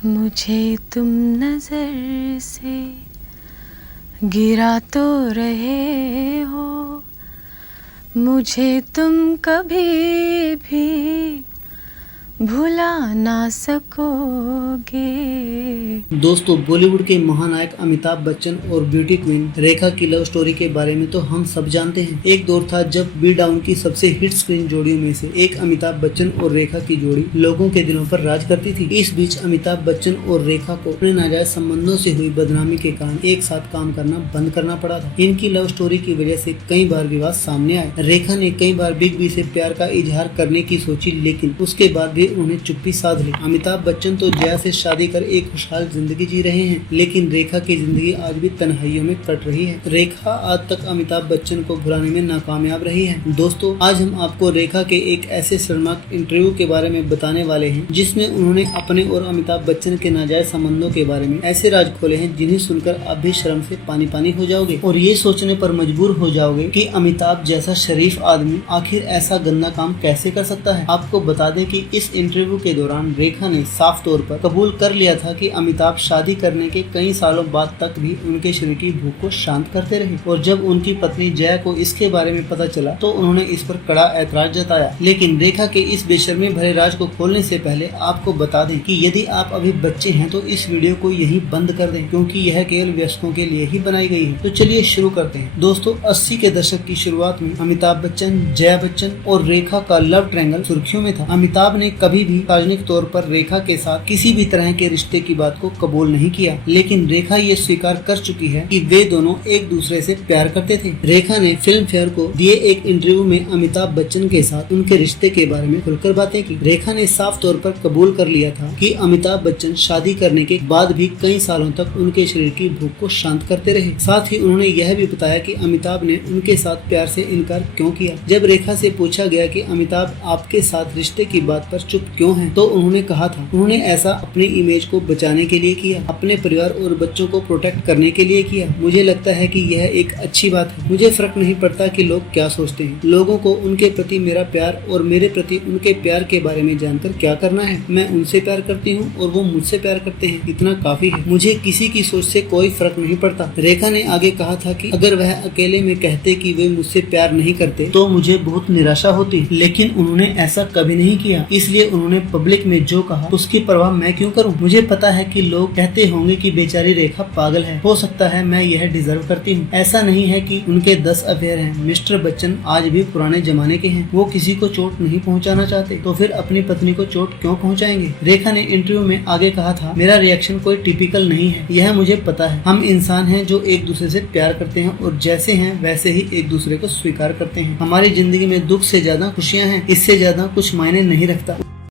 मुझे तुम नजर से गिरा तो रहे हो, मुझे तुम कभी भी भुला ना सकोगे। दोस्तों, बॉलीवुड के महानायक अमिताभ बच्चन और ब्यूटी क्वीन रेखा की लव स्टोरी के बारे में तो हम सब जानते हैं। एक दौर था जब बी डाउन की सबसे हिट स्क्रीन जोड़ियों में से एक अमिताभ बच्चन और रेखा की जोड़ी लोगों के दिलों पर राज करती थी। इस बीच अमिताभ बच्चन और रेखा को अपने नाजायज संबंधों से हुई बदनामी के कारण एक साथ काम करना बंद करना पड़ा था। इनकी लव स्टोरी की वजह से कई बार विवाद सामने आए। रेखा ने कई बार बिग बी से प्यार का इजहार करने की सोची, लेकिन उसके बाद भी उन्हें चुप्पी साध ली। अमिताभ बच्चन तो जया से शादी कर एक खुशहाल जिंदगी जी रहे हैं, लेकिन रेखा की जिंदगी आज भी तन्हाइयों में कट रही है। रेखा आज तक अमिताभ बच्चन को भुलाने में नाकामयाब रही है। दोस्तों, आज हम आपको रेखा के एक ऐसे शर्मनाक इंटरव्यू के बारे में बताने वाले हैं जिसमें उन्होंने अपने और अमिताभ बच्चन के नाजायज संबंधों के बारे में ऐसे राज खोले हैं जिन्हें सुनकर आप भी शर्म से पानी पानी हो जाओगे और ये सोचने पर मजबूर हो जाओगे कि अमिताभ जैसा शरीफ आदमी आखिर ऐसा गंदा काम कैसे कर सकता है। आपको बता दें कि इस इंटरव्यू के दौरान रेखा ने साफ तौर पर कबूल कर लिया था कि अमिताभ शादी करने के कई सालों बाद तक भी उनके शरीर की भूख को शांत करते रहे, और जब उनकी पत्नी जया को इसके बारे में पता चला तो उन्होंने इस पर कड़ा ऐतराज जताया। लेकिन रेखा के इस बेशर्मी भरे राज को खोलने से पहले आपको बता दें कि यदि आप अभी बच्चे हैं तो इस वीडियो को यहीं बंद कर दें, क्योंकि यह केवल वयस्कों के लिए ही बनाई गई है। तो चलिए शुरू करते हैं। दोस्तों, 80 के दशक की शुरुआत में अमिताभ बच्चन, जया बच्चन और रेखा का लव ट्रायंगल सुर्खियों में था। अमिताभ ने कभी भी सार्वजनिक तौर पर रेखा के साथ किसी भी तरह के रिश्ते की बात को कबूल नहीं किया, लेकिन रेखा ये स्वीकार कर चुकी है कि वे दोनों एक दूसरे से प्यार करते थे। रेखा ने फिल्म फेयर को दिए एक इंटरव्यू में अमिताभ बच्चन के साथ उनके रिश्ते के बारे में खुलकर बातें की। रेखा ने साफ तौर पर कबूल कर लिया था कि अमिताभ बच्चन शादी करने के बाद भी कई सालों तक उनके शरीर की भूख को शांत करते रहे। साथ ही उन्होंने यह भी बताया कि अमिताभ ने उनके साथ प्यार से इनकार क्यों किया। जब रेखा से पूछा गया कि अमिताभ आपके साथ रिश्ते की बात पर चुप क्यों है, तो उन्होंने कहा था उन्होंने ऐसा अपनी इमेज को बचाने के लिए किया, अपने परिवार और बच्चों को प्रोटेक्ट करने के लिए किया। मुझे लगता है कि यह एक अच्छी बात है। मुझे फर्क नहीं पड़ता कि लोग क्या सोचते हैं। लोगों को उनके प्रति मेरा प्यार और मेरे प्रति उनके प्यार के बारे में जानकर क्या करना है। मैं उनसे प्यार करती हूँ और वो मुझसे प्यार करते हैं, इतना काफी है। मुझे किसी की सोच से कोई फर्क नहीं पड़ता। रेखा ने आगे कहा था कि अगर वह अकेले में कहते कि वे मुझसे प्यार नहीं करते तो मुझे बहुत निराशा होती, लेकिन उन्होंने ऐसा कभी नहीं किया। इसलिए उन्होंने पब्लिक में जो कहा उसकी परवाह मैं क्यों करूं। मुझे पता है कि लोग कहते होंगे कि बेचारी रेखा पागल है, हो सकता है मैं यह डिजर्व करती हूं। ऐसा नहीं है कि उनके 10 अफेयर हैं। मिस्टर बच्चन आज भी पुराने जमाने के हैं। वो किसी को चोट नहीं पहुंचाना चाहते, तो फिर अपनी पत्नी को चोट क्यों पहुंचाएंगे। रेखा ने इंटरव्यू में आगे कहा था, मेरा रिएक्शन कोई टिपिकल नहीं है, यह मुझे पता है। हम इंसान हैं जो एक दूसरे से प्यार करते हैं और जैसे हैं वैसे ही एक दूसरे को स्वीकार करते हैं। हमारी जिंदगी में दुख से ज्यादा खुशियाँ हैं, इससे ज्यादा कुछ मायने नहीं रखता।